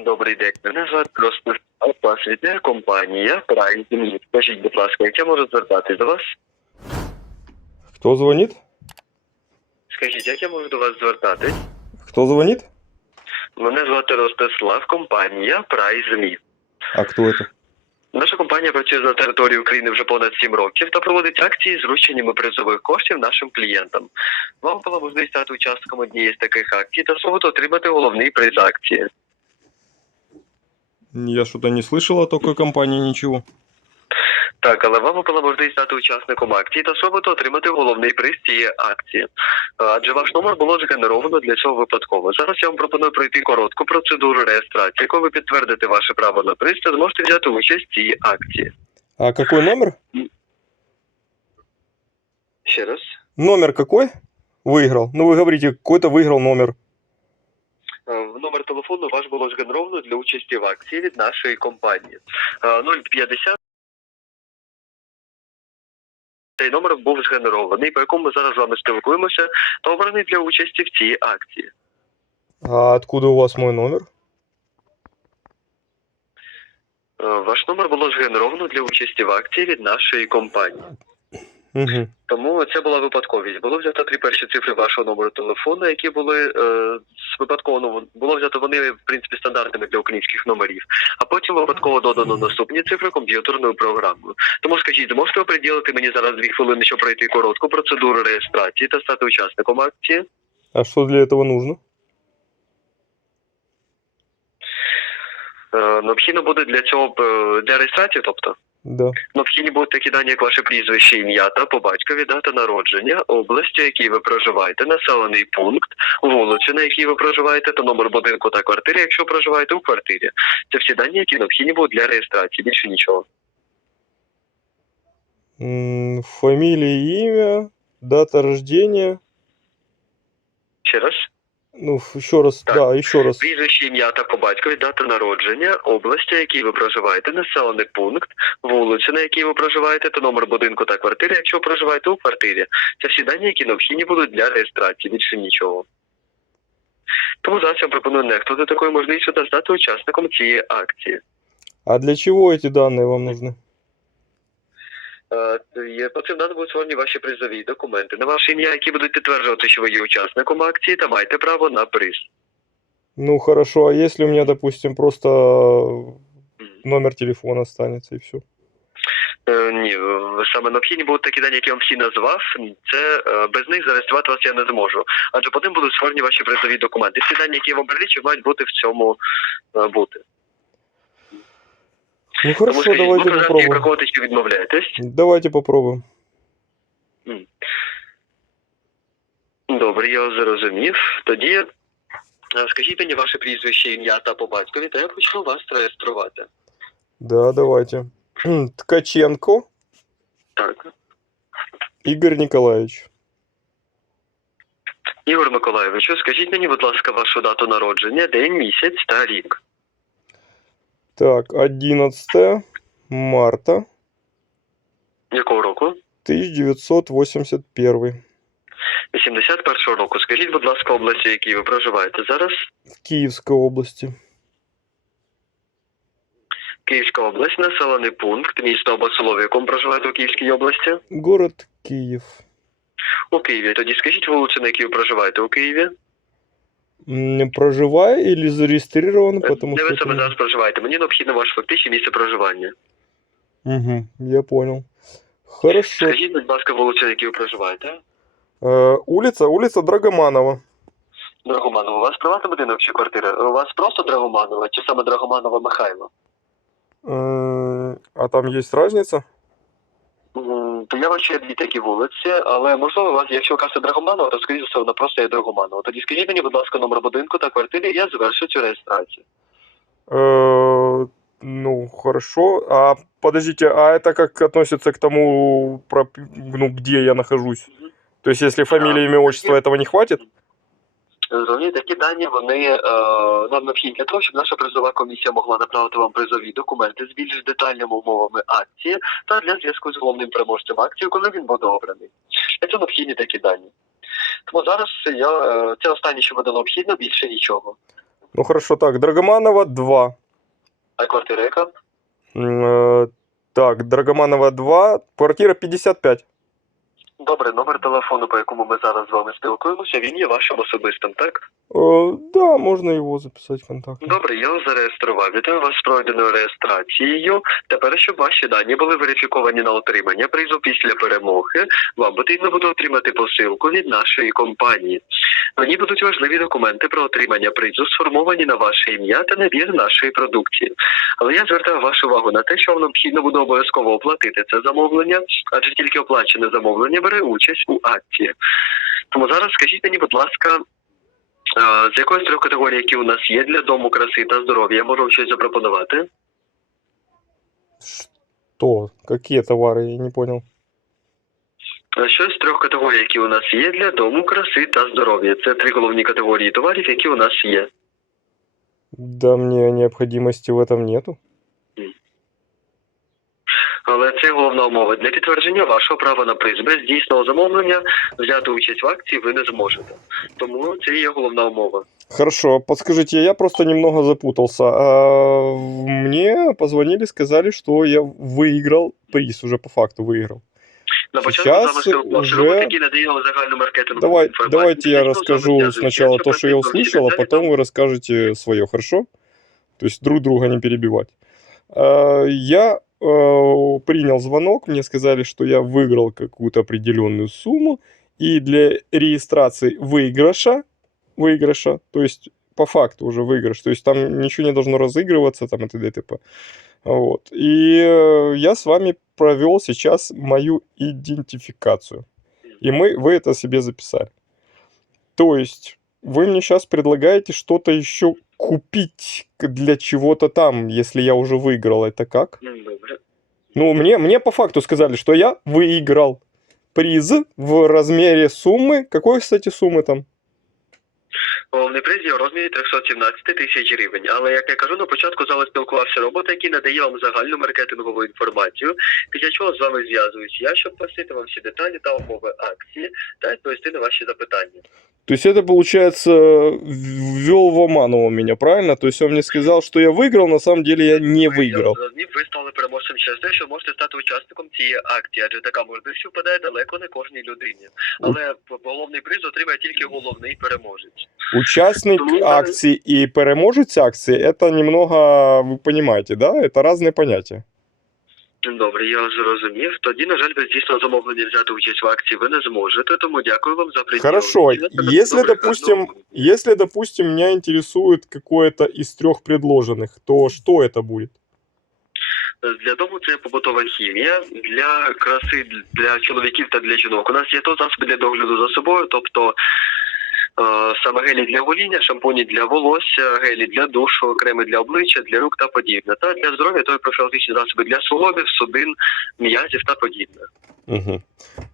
Добрий день. Мене звати вас вітає компанія Прайм Землі. Скажіть, будь ласка, як я можу звертатись до вас? Кто звонит? Скажіть, як я можу до вас звертатись? Кто звонит? Мене звати Ростислав, компанія Прай Землі. А кто это? Наша компанія працює на території України вже понад 7 років та проводить акції з врученнями призових коштів нашим клієнтам. Вам була можливість стати учасником однієї з таких акцій та знову отримати головний приз акції. Я что-то не слышал о такой компании ничего. Так, але вам була можливість стати учасником акції та спробувати отримати головний приз цієї акції. Адже ваш номер було згенеровано для цього випадково. Зараз я вам пропоную пройти коротку процедуру реєстрації, якою ви підтвердите ваше право на приз та зможете взяти участь в цій акції. А какой номер? Ще раз. Номер какой? Выиграл. Ну вы говорите, какой-то выиграл номер. Е, Номер телефону ваш було згенеровано для участі в акції від нашої компанії. Е, 050 цей номер був згенерований, по якому ми зараз з вами спілкуємося, та обраний для участі в цій акції. А откуда у вас мой номер? Е, Ваш номер було згенеровано для участі в акції від нашої компанії. Угу. Тому це була випадковість. Було взято три перші цифри вашого номеру телефону, які були е, випадково ну, було взято вони в принципі стандартними для українських номерів, а потім випадково додано наступні цифри комп'ютерною програмою. Тому скажіть, зможете ви приділити мені зараз дві хвилини, щоб пройти коротку процедуру реєстрації та стати учасником акції? А что для этого нужно? Е, необхідно буде для цього е, для реєстрації, тобто. Да. Необхідні будуть такі дані, як ваше прізвище, ім'я та по батькові, дата народження, область, у якій ви проживаєте, населений пункт, вулицю, на якій ви проживаєте, та номер будинку та квартири, якщо проживаєте у квартирі. Це всі дані, які необхідні будуть для реєстрації. Більше нічого. М, Фамилия, имя, дата рождения. Ще раз. Ну, ф- еще раз, Так. да, еще раз. Прізвище, ім'я та по батькові, дата народження, область, у якій ви проживаєте, населений пункт, вулицю, на якій ви проживаєте, та номер будинку та квартири, якщо проживаєте у квартирі. Це всі дані, які необхідні будуть для реєстрації. Більше нічого. Тому зараз я пропоную нехтувати такою можливістю та стати учасником цієї акції. А для чего эти данные вам нужны? Е, є- По будуть створені ваші призові документи на ваше ім'я, які будуть підтверджувати, що ви є учасником акції та маєте право на приз. Ну хорошо, а если у меня, допустим, просто номер телефона останется и все? Е, Ні, е, саме необхідні будуть такі дані, які я вам всі назвав. Це е, без них зареєструвати вас я не зможу. Адже по ним будуть створені ваші призові документи. Всі дані, які я вам перелічив, мають бути в цьому е, бути. Ну Тому хорошо, скажіть, ви давайте програмі попробуем. чи відмовляєтесь? Давайте попробуем. Добре, я вас зрозумів. Тоді е, скажіть мені ваше прізвище, ім'я та по батькові, та я почну вас реєструвати. Да, давайте. Ткаченко Так. Игорь Николаевич. Ігор Миколайовичу, скажіть мені, будь ласка, вашу дату народження, день, місяць та рік. Так, 11 марта Якого року? 1981. 81 року. Скажіть, будь ласка, область, у якій ви проживаєте зараз? В Киевской области. Київська область, населений пункт, місто або село, в якому проживаєте у Київській області? Город Киев. У Києві. Тоді скажіть вулицю, на якій ви проживаєте у Києві? Проживаю или зарегистрирован, потому Де что... ви саме зараз проживаєте? Мені необхідно ваше фактичне місце проживання. Угу, я понял. Хорошо. Скажіть, будь ласка, вулицю, на якій ви проживаєте? Э, улица, улица Драгоманова. Драгоманова, у вас приватний будинок чи квартира? У вас просто Драгоманова чи саме Драгоманова Михайло? Э, А там есть разница? М, То я бачу є дві такі вулиці, але можливо, у вас, якщо ви кажете Драгоманова, то скоріше за все, вона просто є Драгоманова. Тоді скажіть мені, будь ласка, номер будинку та квартири, і я завершу цю реєстрацію. Э, Ну, хорошо. А подождите, а это как относится к тому, про- ну, где я нахожусь? То есть, если фамилия, имя, отчество, этого не хватит? Розумієте, такі дані вони е, нам необхідні для того, щоб наша призова комісія могла направити вам призові документи з більш детальними умовами акції та для зв'язку з головним переможцем акції, коли він буде обраний. Для цього необхідні такі дані. Тому зараз я е, це останнє, що буде необхідно, більше нічого. Ну хорошо, так, Драгоманова 2. А квартира яка? Э, Так, Драгоманова 2, квартира 55. Добре, номер телефону, по якому ми зараз з вами спілкуємося, він є вашим особистим, так? Э, Да, можно его записать в контакт. Добре, я вас зареєстрував. Вітаю вас з пройденою реєстрацією. Тепер, щоб ваші дані були верифіковані на отримання призу після перемоги, вам потрібно буде отримати посилку від нашої компанії. Ній будуть важливі документи про отримання призу, сформовані на ваше ім'я та набір нашої продукції. Але я звертаю вашу увагу на те, що вам необхідно буде обов'язково оплатити це замовлення, адже тільки оплачене замовлення бере участь у акції. Тому зараз скажіть мені, будь ласка, з якої з трьох категорій, які у нас є для дому краси та здоров'я, я можу вам щось запропонувати? Что? Какие товары? Я не понял. А Щось з трьох категорій, які у нас є для дому краси та здоров'я. Це три головні категорії товарів, які у нас є. Да мне необходимости в этом нету. Але це головна умова. Для підтвердження вашого права на приз без дійсного замовлення взяти участь в акції ви не зможете. Тому це є головна умова. Хорошо, подскажите, я просто немного запутался. А, Мне позвонили, сказали, что я выиграл приз, уже по факту выиграл. На початку Сейчас з вами спілкувався уже- робот, який надає вам загальну маркетингову Давай, інформацію. давайте я Відповідно, з вами расскажу зв'язуються. сначала Якщо то, что я потрібно всі услышал, а деталі, потом вы расскажете свое, хорошо? То есть друг друга не перебивать. А, Я э, принял звонок, мне сказали, что я выиграл какую-то определенную сумму, и для регистрации выигрыша, выигрыша, то есть по факту уже выигрыш, то есть там ничего не должно разыгрываться, там и т.д. и т.п. Вот. И э, я с вами провел сейчас мою идентификацию. И мы, вы это себе записали. То есть вы мне сейчас предлагаете что-то еще купить для чего-то там, если я уже выиграл, это как? Добре. Ну, мне, мне по факту сказали, что я выиграл приз в размере суммы. Какой, кстати, суммы там? Головний приз є у розмірі 317 тисяч гривень. Але як я кажу, на початку з вами спілкувався робот, який надає вам загальну маркетингову інформацію, після чого з вами зв'язуюсь я, щоб пояснити вам всі деталі та умови акції та відповісти на ваші запитання. То есть это, получается, ввел в оману он меня, правильно? То есть он мне сказал, что я выиграл, на самом деле я не выиграл. Я зрозумів, ви стали переможцем через те, що можете стати учасником цієї акції, адже така можливість випадає далеко не кожній людині. Але головний приз отримає тільки головний переможець. Участник Ну, да. акции и переможец акции, это немного, вы понимаете, да? Это разные понятия. Добре, я зрозумів. Тоді, на жаль, без дійсного замовлення взяти участь в акції ви не зможете, тому дякую вам за приділення. Хорошо, часу. если, Добре, допустим, гарного если, допустим, меня интересует какое-то из трех предложенных, то что это будет? Для дому це побутова хімія, для краси для чоловіків та для жінок. У нас є то засоби для догляду за собою, тобто е, саме гелі для гоління, шампуні для волосся, гелі для душу, креми для обличчя, для рук та подібне. Та для здоров'я то є профілактичні засоби для суглобів, судин, м'язів та подібне. Мгм.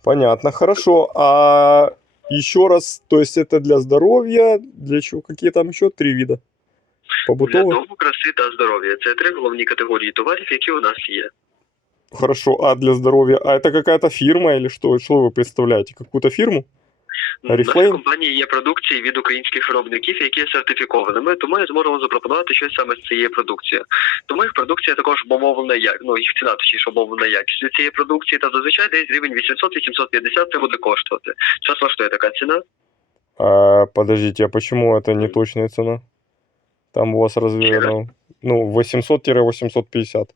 Понятно, хорошо. А еще раз, то есть это для здоровья, для чего? Какие там еще три вида? Для Побутовых? дому, краси та здоров'я. Це три головні категорії товарів, які у нас є. Хорошо, а для здоровья? А это какая-то фирма или что? Что вы представляете? Какую-то фирму? В нашій Oriflame? компанії є продукції від українських виробників, які є сертифікованими, тому я зможу вам запропонувати щось саме з цієї продукції. Тому їх продукція також обумовлена як ну їх ціна точніше обумовлена якістю цієї продукції, та зазвичай десь гривень 800-850 це буде коштувати. Що вас влаштує така ціна? А, подождите, а почему это не точная цена? Там у вас разве, Чего? ну, ну 800-850.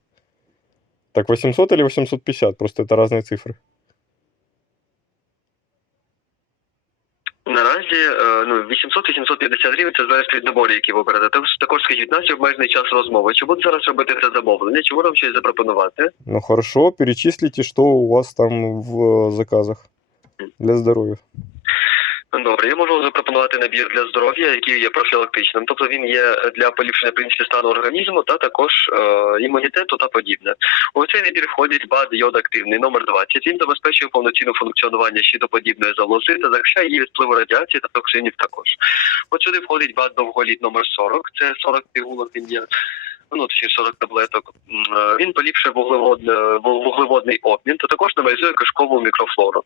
Так 800 или 850? Просто это разные цифры. 800-850 гривень це залежить від набору, який ви берете. Також скажіть, наші обмежений час розмови. Чи буду зараз робити це замовлення? Чи нам щось запропонувати? Ну хорошо, перечисліть, що у вас там в э, заказах для здоровья. Добре, я можу запропонувати набір для здоров'я, який є профілактичним. Тобто він є для поліпшення в принципі стану організму та також е, імунітету та подібне. У цей набір входить БАД йод активний номер 20. Він забезпечує повноцінне функціонування щитоподібної залози та захищає її від впливу радіації та токсинів також. От сюди входить БАД довголіт номер 40. Це 40 пігулок він є. Ну точніше 40 таблеток, е, він поліпшує вуглеводне, вуглеводний обмін та також нормалізує кишкову мікрофлору.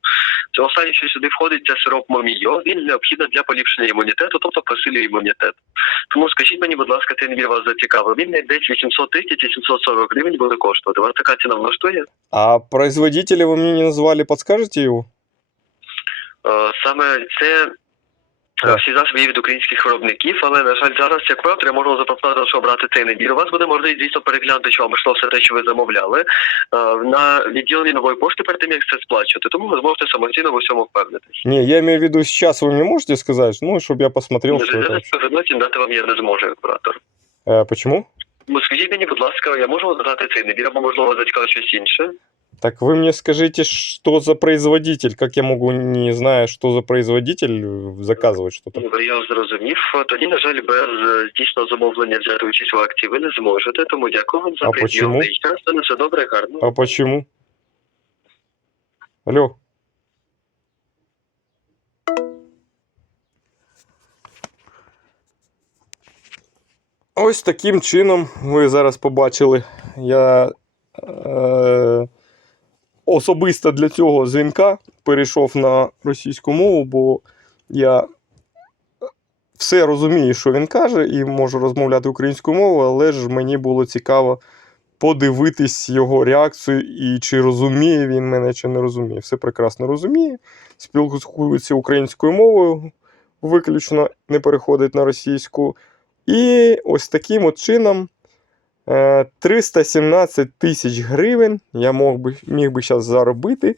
Це останнє, що сюди входить, це сироп Момійо. Він необхідний для поліпшення імунітету, тобто посилює імунітет. Тому скажіть мені, будь ласка, цей набір вас зацікавив. Він десь 830-840 гривень буде коштувати. Вас така ціна влаштує? А производителя вы мне не назвали, подскажете его? Е, Саме це. е, Так. Всі засоби є від українських виробників, але на жаль, зараз як оператор я можу запропонувати, що обрати цей набір. У вас буде можливість дійсно переглянути, що вам прийшло все те, що ви замовляли е, на відділенні нової пошти перед тим, як це сплачувати. Тому ви зможете самостійно в усьому впевнитись. Не, я имею в виду, сейчас вы мне можете сказать, ну, чтобы я посмотрел, что это. Зараз відноті дати вам я не зможу, як оператор. Э, почему? Ну скажіть мені, будь ласка, я можу додати цей набір, або можливо вас зацікавить щось інше. Так вы мне скажите, что за производитель? Как я могу, не зная, что за производитель, э, заказывать что-то? Добре, я зрозумів. Тоді, на жаль, без е, дійсного замовлення взяти участь в акції ви не зможете. Тому дякую вам за А прийом. почему? І ще раз все на все добре, гарно. А почему? Алло. Ось таким чином ви зараз побачили. Я е, особисто для цього дзвінка перейшов на російську мову, бо я все розумію, що він каже, і можу розмовляти українською мовою, але ж мені було цікаво подивитись його реакцію і чи розуміє він мене, чи не розуміє. Все прекрасно розуміє, спілкується українською мовою, виключно не переходить на російську. І ось таким от чином 317 тисяч гривень я мог би, міг би зараз заробити,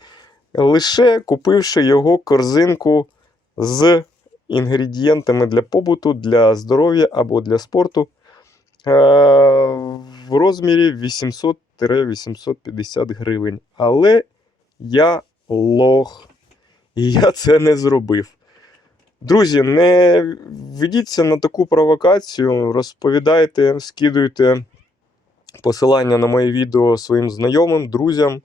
лише купивши його корзинку з інгредієнтами для побуту, для здоров'я або для спорту е, в розмірі 800-850 гривень. Але я лох. І я це не зробив. Друзі, не ведіться на таку провокацію, розповідайте, скидуйте посилання на моє відео своїм знайомим, друзям.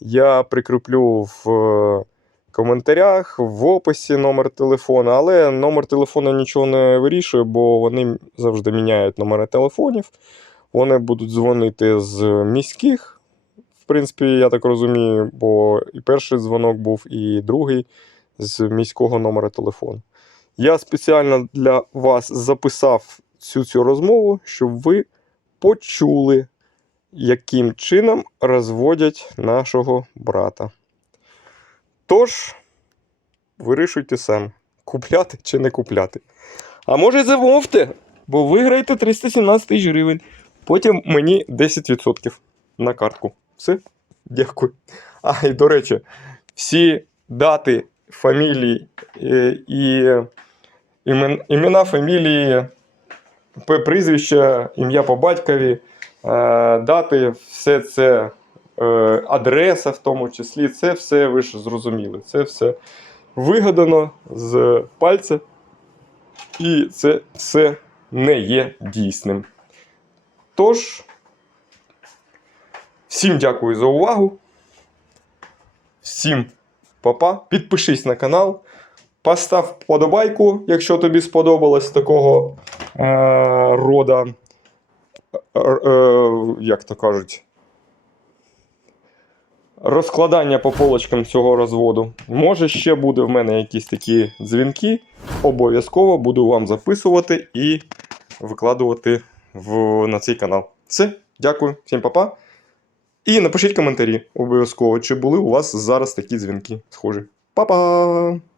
Я прикріплю в е, коментарях, в описі номер телефону, але номер телефону нічого не вирішує, бо вони завжди міняють номери телефонів. Вони будуть дзвонити з міських. В принципі, я так розумію, бо і перший дзвонок був, і другий з міського номера телефону. Я спеціально для вас записав цю цю розмову, щоб ви почули, яким чином розводять нашого брата. Тож, вирішуйте сам, купляти чи не купляти. А може замовте, бо виграєте 317 тисяч гривень. Потім мені 10% на картку. Все, дякую. А, і до речі, всі дати, фамілії е, і імен, імена, фамілії, п- прізвища, ім'я по батькові, е, дати, все це, е, адреса в тому числі, це все ви ж зрозуміли. Це все вигадано з пальця, і це все не є дійсним. Тож, всім дякую за увагу. Всім папа. Підпишись на канал. Постав вподобайку, якщо тобі сподобалось такого рода. Е, е, як то кажуть. Розкладання по полочкам цього розводу. Може, ще буде в мене якісь такі дзвінки. Обов'язково буду вам записувати і викладувати в, на цей канал. Все, дякую, всім па-па. І напишіть коментарі обов'язково, чи були у вас зараз такі дзвінки схожі. Па-па!